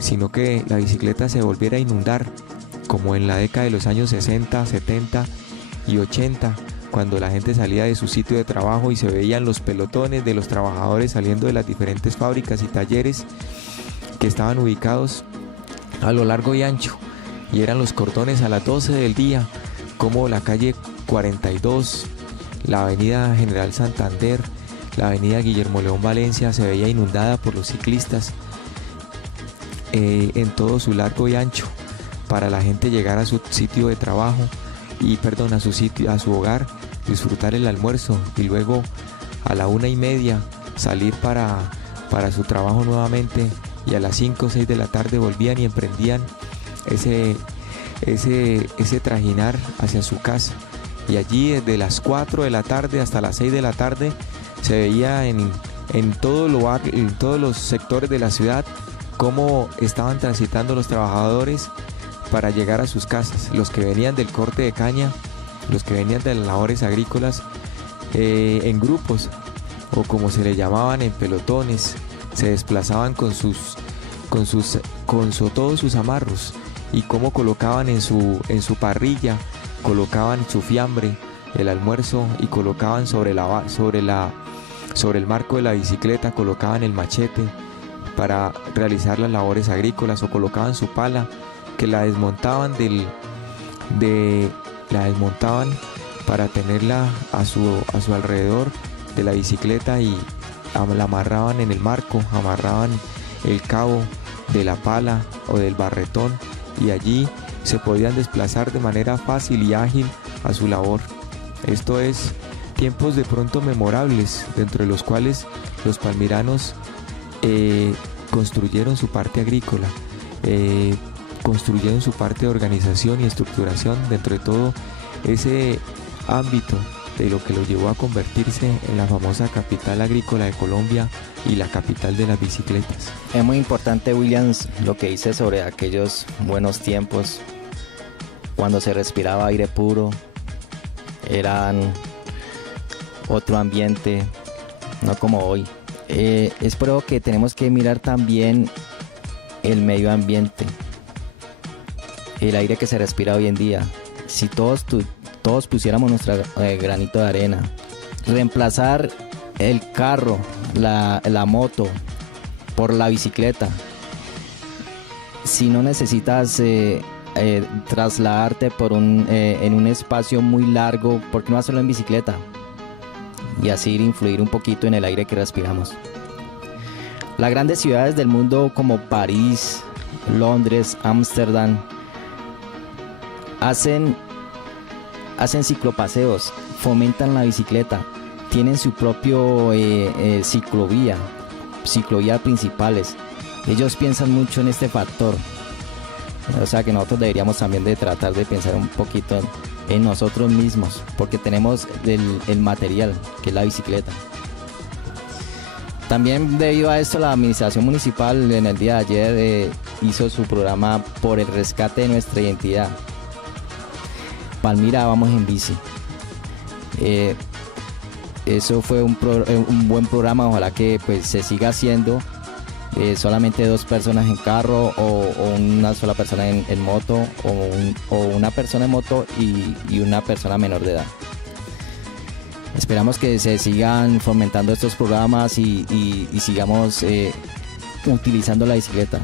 sino que la bicicleta se volviera a inundar, como en la década de los años 60, 70 y 80, cuando la gente salía de su sitio de trabajo y se veían los pelotones de los trabajadores saliendo de las diferentes fábricas y talleres que estaban ubicados a lo largo y ancho, y eran los cordones a las 12 del día, como la calle 42, la avenida General Santander, la avenida Guillermo León Valencia se veía inundada por los ciclistas en todo su largo y ancho, para la gente llegar a su sitio de trabajo a su hogar, disfrutar el almuerzo, y luego a la 1:30 salir para su trabajo nuevamente, y a las 5 o 6 de la tarde volvían y emprendían ese trajinar hacia su casa. y allí desde las 4 de la tarde hasta las 6 de la tarde se veía en todos los sectores de la ciudad cómo estaban transitando los trabajadores para llegar a sus casas, los que venían del corte de caña, los que venían de las labores agrícolas, en grupos o como se le llamaban, en pelotones, se desplazaban con todos sus amarros, y cómo colocaban en su parrilla, colocaban su fiambre, el almuerzo, y colocaban sobre el marco de la bicicleta, colocaban el machete para realizar las labores agrícolas, o colocaban su pala, que la desmontaban para tenerla a su alrededor de la bicicleta, y la amarraban en el marco, amarraban el cabo de la pala o del barretón, y allí se podían desplazar de manera fácil y ágil a su labor. Esto es tiempos de pronto memorables, dentro de los cuales los palmiranos construyeron su parte agrícola, construyeron su parte de organización y estructuración dentro de todo ese ámbito de lo que lo llevó a convertirse en la famosa capital agrícola de Colombia y la capital de las bicicletas. Es muy importante, Williams, lo que dice sobre aquellos buenos tiempos cuando se respiraba aire puro, eran otro ambiente, no como hoy. Es por eso que tenemos que mirar también el medio ambiente, el aire que se respira hoy en día. Si todos pusiéramos nuestro granito de arena, reemplazar el carro, la moto por la bicicleta. Si no necesitas trasladarte en un espacio muy largo, ¿por qué no hacerlo en bicicleta? Y así influir un poquito en el aire que respiramos. Las grandes ciudades del mundo como París, Londres, Ámsterdam hacen ciclopaseos, fomentan la bicicleta, tienen su propio ciclovía principales. Ellos piensan mucho en este factor. O sea que nosotros deberíamos también de tratar de pensar un poquito en nosotros mismos, porque tenemos el material, que es la bicicleta. También debido a esto, la administración municipal en el día de ayer hizo su programa por el rescate de nuestra identidad. Palmira, vamos en bici. Eso fue un buen programa, ojalá que pues se siga haciendo. Solamente 2 personas en carro o una sola persona en moto, o una persona en moto y una persona menor de edad. Esperamos que se sigan fomentando estos programas y sigamos utilizando la bicicleta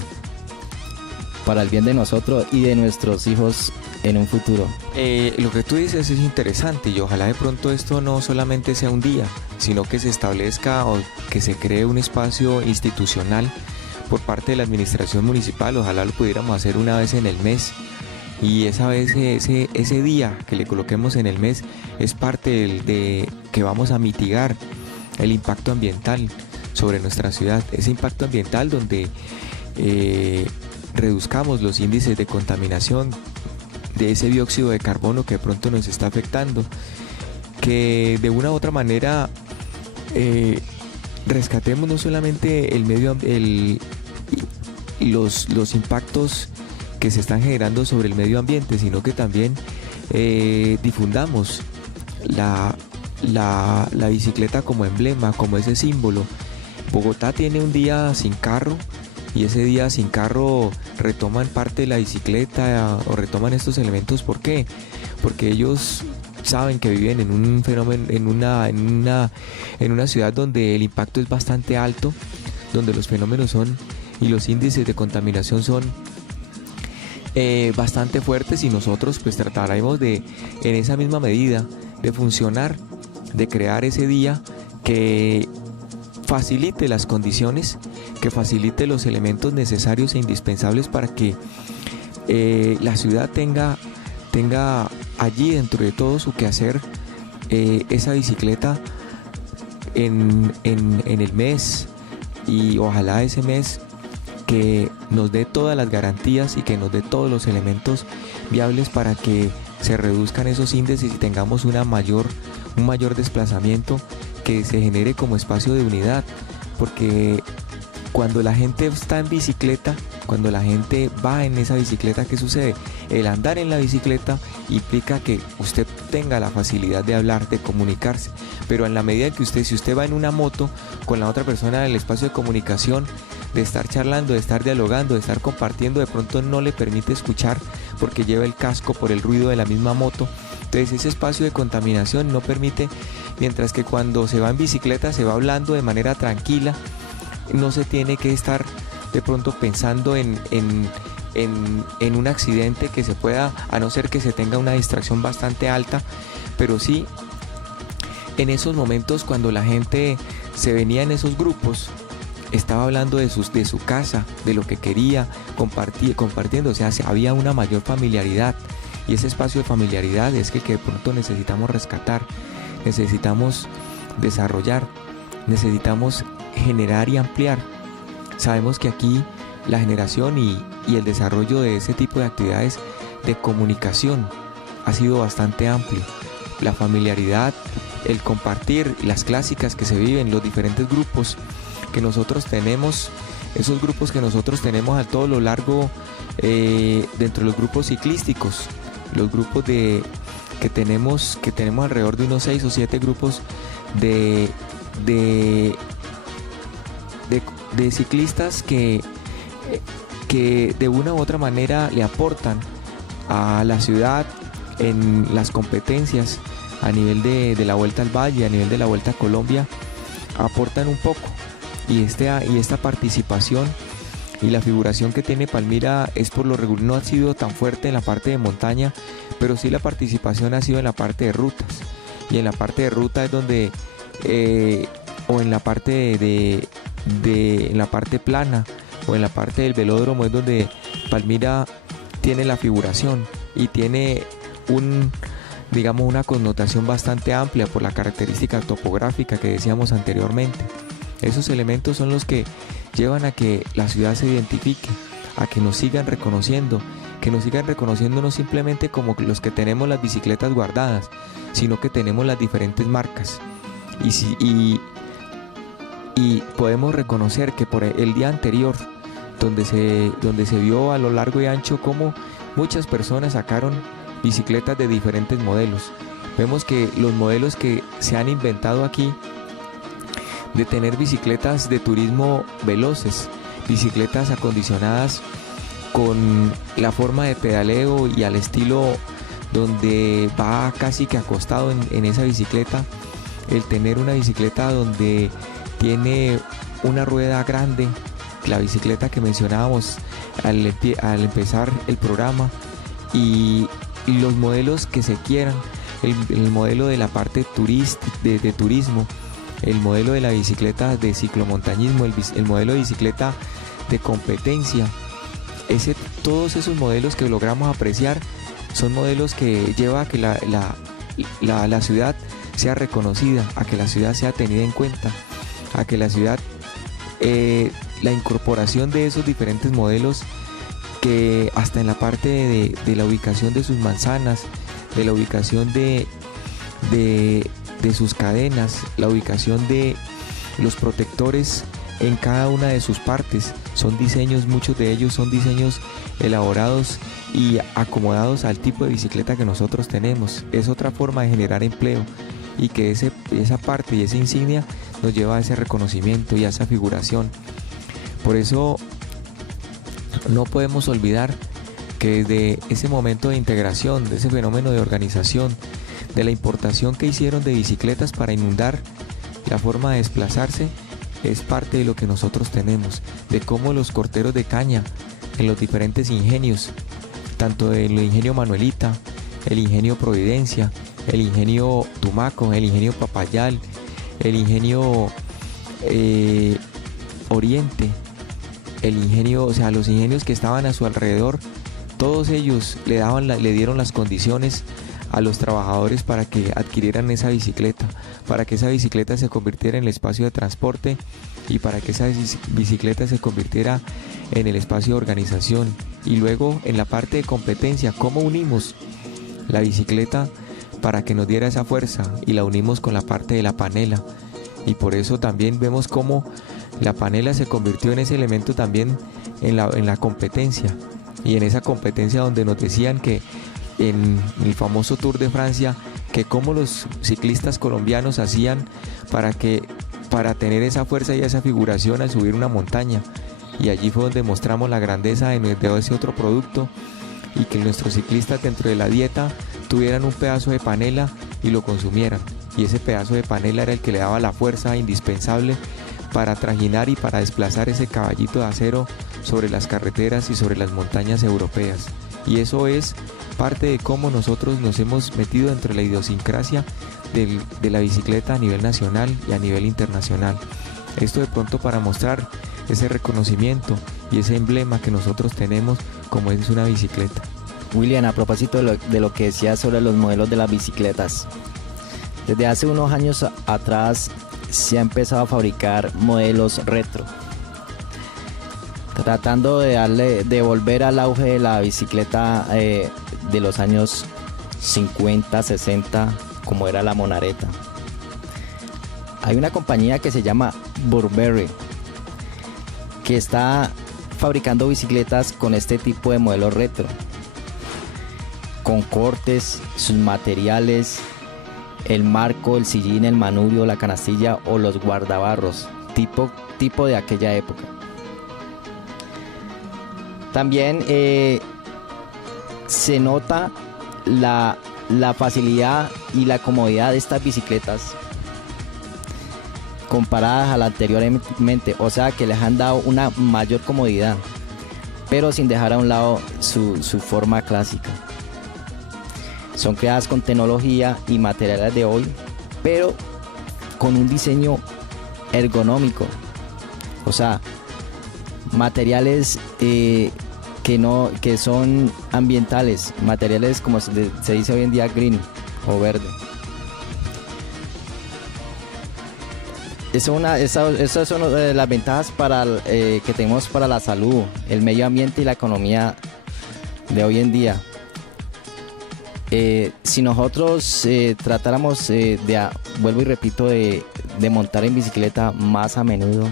para el bien de nosotros y de nuestros hijos en un futuro. Lo que tú dices es interesante, y ojalá de pronto esto no solamente sea un día, sino que se establezca o que se cree un espacio institucional por parte de la administración municipal. Ojalá lo pudiéramos hacer una vez en el mes, y esa vez ese día que le coloquemos en el mes es parte de que vamos a mitigar el impacto ambiental sobre nuestra ciudad, ese impacto ambiental donde reduzcamos los índices de contaminación de ese dióxido de carbono que de pronto nos está afectando, que de una u otra manera rescatemos no solamente los impactos que se están generando sobre el medio ambiente, sino que también difundamos la bicicleta como emblema, como ese símbolo. Bogotá tiene un día sin carro, y ese día sin carro retoman parte de la bicicleta o retoman estos elementos. ¿Por qué? Porque ellos saben que viven en un fenómeno, en una ciudad donde el impacto es bastante alto, donde los fenómenos y los índices de contaminación son bastante fuertes, y nosotros pues trataremos en esa misma medida de funcionar, de crear ese día que facilite las condiciones, que facilite los elementos necesarios e indispensables para que la ciudad tenga allí dentro de todo su quehacer esa bicicleta en el mes, y ojalá ese mes que nos dé todas las garantías y que nos dé todos los elementos viables para que se reduzcan esos índices y tengamos un mayor desplazamiento que se genere como espacio de unidad, porque cuando la gente está en bicicleta, cuando la gente va en esa bicicleta, ¿qué sucede? El andar en la bicicleta implica que usted tenga la facilidad de hablar, de comunicarse, pero en la medida que si usted va en una moto con la otra persona en el espacio de comunicación, de estar charlando, de estar dialogando, de estar compartiendo, de pronto no le permite escuchar porque lleva el casco por el ruido de la misma moto. Entonces ese espacio de contaminación no permite, mientras que cuando se va en bicicleta se va hablando de manera tranquila, no se tiene que estar de pronto pensando en un accidente que se pueda, a no ser que se tenga una distracción bastante alta, pero sí en esos momentos cuando la gente se venía en esos grupos, estaba hablando de su casa, de lo que quería, compartiendo, o sea, había una mayor familiaridad, y ese espacio de familiaridad es que de pronto necesitamos rescatar, necesitamos desarrollar, necesitamos generar y ampliar. Sabemos que aquí la generación y el desarrollo de ese tipo de actividades de comunicación ha sido bastante amplio. La familiaridad, el compartir, las clásicas que se viven, los diferentes grupos que nosotros tenemos, esos grupos que nosotros tenemos a todo lo largo, dentro de los grupos ciclísticos, los grupos que tenemos alrededor de unos 6 o 7 grupos de ciclistas que de una u otra manera le aportan a la ciudad en las competencias a nivel de la Vuelta al Valle, a nivel de la Vuelta a Colombia, aportan un poco, y esta participación y la figuración que tiene Palmira es por lo regular, no ha sido tan fuerte en la parte de montaña, pero sí la participación ha sido en la parte de rutas, y en la parte de ruta es donde o en la parte en la parte plana o en la parte del velódromo es donde Palmira tiene la figuración y tiene una connotación bastante amplia por la característica topográfica que decíamos anteriormente. Esos elementos son los que llevan a que la ciudad se identifique, a que nos sigan reconociendo, no simplemente como los que tenemos las bicicletas guardadas, sino que tenemos las diferentes marcas. Y podemos reconocer que por el día anterior, donde se vio a lo largo y ancho cómo muchas personas sacaron bicicletas de diferentes modelos. Vemos que los modelos que se han inventado aquí, de tener bicicletas de turismo veloces, bicicletas acondicionadas con la forma de pedaleo y al estilo donde va casi que acostado en esa bicicleta, el tener una bicicleta donde tiene una rueda grande, la bicicleta que mencionábamos al empezar el programa, y los modelos que se quieran, el modelo de la parte de turismo, el modelo de la bicicleta de ciclomontañismo, el modelo de bicicleta de competencia, todos esos modelos que logramos apreciar son modelos que lleva a que la ciudad sea reconocida, a que la ciudad sea tenida en cuenta, a que la ciudad, la incorporación de esos diferentes modelos, que hasta en la parte de la ubicación de sus manzanas, de la ubicación de sus cadenas, la ubicación de los protectores en cada una de sus partes, son diseños, muchos de ellos son diseños elaborados y acomodados al tipo de bicicleta que nosotros tenemos. Es otra forma de generar empleo, y que esa parte y esa insignia nos lleva a ese reconocimiento y a esa figuración. Por eso no podemos olvidar que desde ese momento de integración, de ese fenómeno de organización, de la importación que hicieron de bicicletas para inundar la forma de desplazarse, es parte de lo que nosotros tenemos, de cómo los corteros de caña en los diferentes ingenios, tanto en el ingenio Manuelita, el ingenio Providencia, el ingenio Tumaco, el ingenio Papayal, el ingenio Oriente, el ingenio, o sea, los ingenios que estaban a su alrededor, todos ellos le dieron las condiciones a los trabajadores para que adquirieran esa bicicleta, para que esa bicicleta se convirtiera en el espacio de transporte y para que esa bicicleta se convirtiera en el espacio de organización. Y luego en la parte de competencia, ¿cómo unimos la bicicleta para que nos diera esa fuerza y la unimos con la parte de la panela. Y por eso también vemos cómo la panela se convirtió en ese elemento también en la competencia. Y en esa competencia donde nos decían que en el famoso Tour de Francia, que cómo los ciclistas colombianos hacían para tener esa fuerza y esa figuración al subir una montaña. Y allí fue donde mostramos la grandeza de ese otro producto, y que nuestros ciclistas dentro de la dieta tuvieran un pedazo de panela y lo consumieran. Y ese pedazo de panela era el que le daba la fuerza indispensable para trajinar y para desplazar ese caballito de acero sobre las carreteras y sobre las montañas europeas. Y eso es parte de cómo nosotros nos hemos metido dentro de la idiosincrasia de la bicicleta a nivel nacional y a nivel internacional. Esto de pronto para mostrar ese reconocimiento y ese emblema que nosotros tenemos como es una bicicleta. William, a propósito de lo que decías sobre los modelos de las bicicletas, desde hace unos años atrás se ha empezado a fabricar modelos retro, tratando de volver al auge de la bicicleta de los años 50, 60, como era la Monaretta. Hay una compañía que se llama Burberry, que está fabricando bicicletas con este tipo de modelo retro, con cortes, sus materiales, el marco, el sillín, el manubrio, la canastilla o los guardabarros, tipo de aquella época. También se nota la facilidad y la comodidad de estas bicicletas comparadas a la anteriormente, o sea que les han dado una mayor comodidad, pero sin dejar a un lado su forma clásica. Son creadas con tecnología y materiales de hoy, pero con un diseño ergonómico, o sea, materiales que son ambientales, materiales como se dice hoy en día green o verde. Esa es una de las ventajas que tenemos para la salud, el medio ambiente y la economía de hoy en día. Si nosotros tratáramos vuelvo y repito, de montar en bicicleta más a menudo,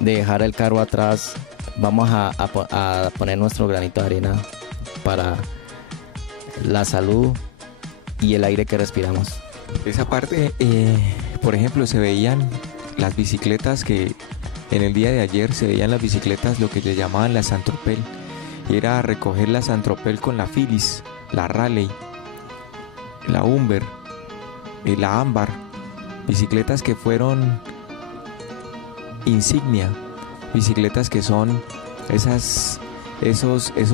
de dejar el carro atrás, vamos a poner nuestro granito de arena para la salud y el aire que respiramos. Esa parte, por ejemplo, se veían las bicicletas que en el día de ayer se veían las bicicletas, lo que le llamaban la Saint-Tropez, y era recoger la Saint-Tropez con la Phyllis, la Raleigh, la Humber, la Ámbar, bicicletas que fueron insignia, bicicletas que son esos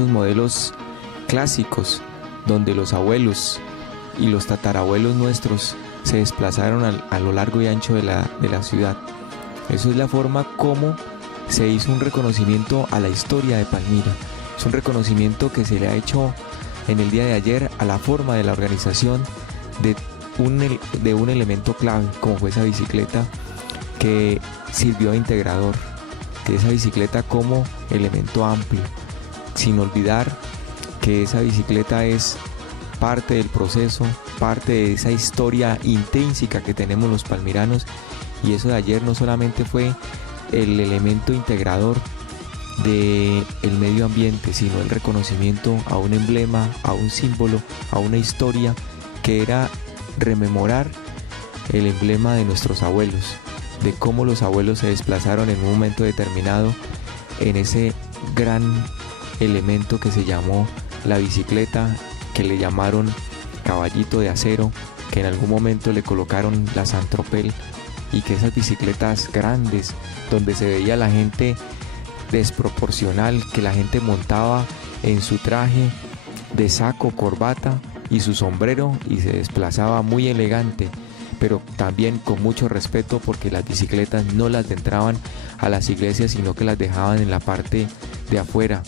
modelos clásicos donde los abuelos y los tatarabuelos nuestros se desplazaron a lo largo y ancho de la ciudad. Eso es la forma como se hizo un reconocimiento a la historia de Palmira. Es un reconocimiento que se le ha hecho en el día de ayer a la forma de la organización de un elemento clave, como fue esa bicicleta que sirvió de integrador, que esa bicicleta como elemento amplio, sin olvidar que esa bicicleta es parte del proceso, parte de esa historia intrínseca que tenemos los palmiranos, y eso de ayer no solamente fue el elemento integrador del medio ambiente, sino el reconocimiento a un emblema, a un símbolo, a una historia que era rememorar el emblema de nuestros abuelos, de cómo los abuelos se desplazaron en un momento determinado en ese gran elemento que se llamó la bicicleta, que le llamaron caballito de acero, que en algún momento le colocaron la Saint-Tropez, y que esas bicicletas grandes donde se veía la gente desproporcional, que la gente montaba en su traje de saco, corbata y su sombrero y se desplazaba muy elegante, pero también con mucho respeto, porque las bicicletas no las entraban a las iglesias, sino que las dejaban en la parte de afuera,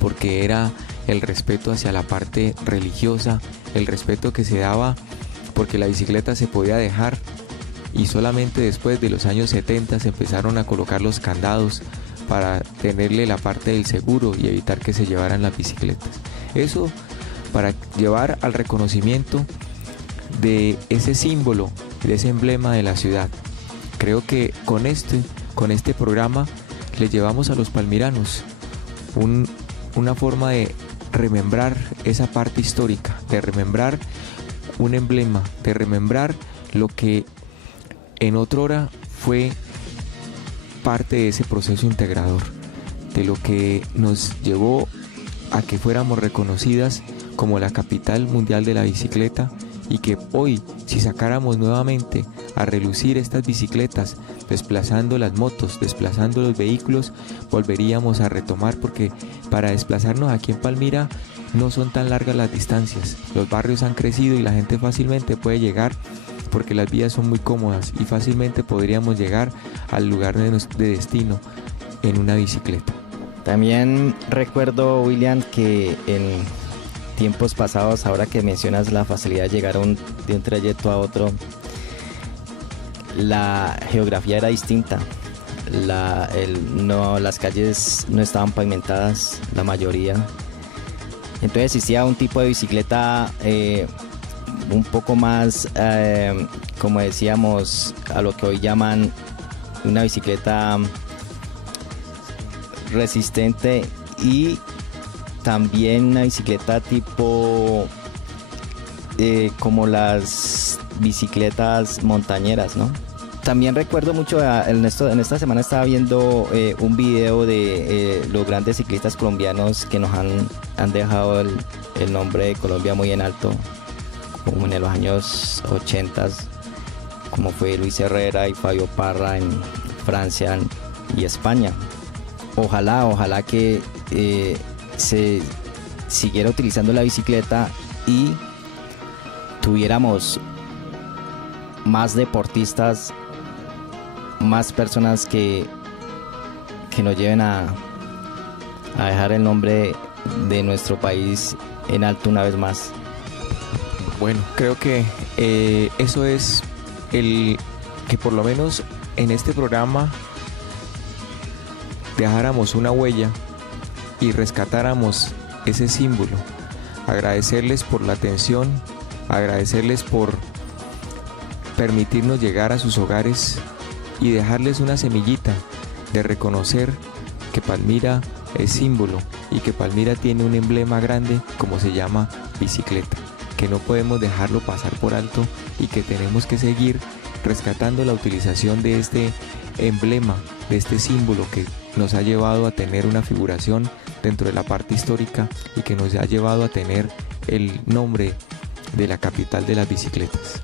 porque era el respeto hacia la parte religiosa, el respeto que se daba porque la bicicleta se podía dejar, y solamente después de los años 70 se empezaron a colocar los candados para tenerle la parte del seguro y evitar que se llevaran las bicicletas. Eso para llevar al reconocimiento de ese símbolo, de ese emblema de la ciudad. Creo que con este programa le llevamos a los palmiranos una forma de remembrar esa parte histórica, de remembrar un emblema, de remembrar lo que en otrora fue parte de ese proceso integrador, de lo que nos llevó a que fuéramos reconocidas como la capital mundial de la bicicleta, y que hoy, si sacáramos nuevamente a relucir estas bicicletas, desplazando las motos, desplazando los vehículos, volveríamos a retomar, porque para desplazarnos aquí en Palmira no son tan largas las distancias. Los barrios han crecido y la gente fácilmente puede llegar porque las vías son muy cómodas, y fácilmente podríamos llegar al lugar de destino en una bicicleta. También recuerdo, William, que en tiempos pasados, ahora que mencionas la facilidad de llegar de un trayecto a otro, la geografía era distinta. Las calles no estaban pavimentadas, la mayoría. Entonces existía un tipo de bicicleta un poco más, como decíamos, a lo que hoy llaman una bicicleta resistente, y también una bicicleta tipo como las bicicletas montañeras, ¿no? También recuerdo mucho, en esta semana estaba viendo un video de los grandes ciclistas colombianos que nos han dejado el nombre de Colombia muy en alto, como en los años 80, como fue Luis Herrera y Fabio Parra en Francia y España. Ojalá que se siguiera utilizando la bicicleta y tuviéramos más deportistas, más personas que nos lleven a dejar el nombre de nuestro país en alto una vez más. Bueno, creo que eso es que por lo menos en este programa dejáramos una huella y rescatáramos ese símbolo. Agradecerles por la atención, agradecerles por permitirnos llegar a sus hogares y dejarles una semillita de reconocer que Palmira es símbolo y que Palmira tiene un emblema grande como se llama bicicleta, que no podemos dejarlo pasar por alto y que tenemos que seguir rescatando la utilización de este emblema, de este símbolo que nos ha llevado a tener una figuración dentro de la parte histórica y que nos ha llevado a tener el nombre de la capital de las bicicletas.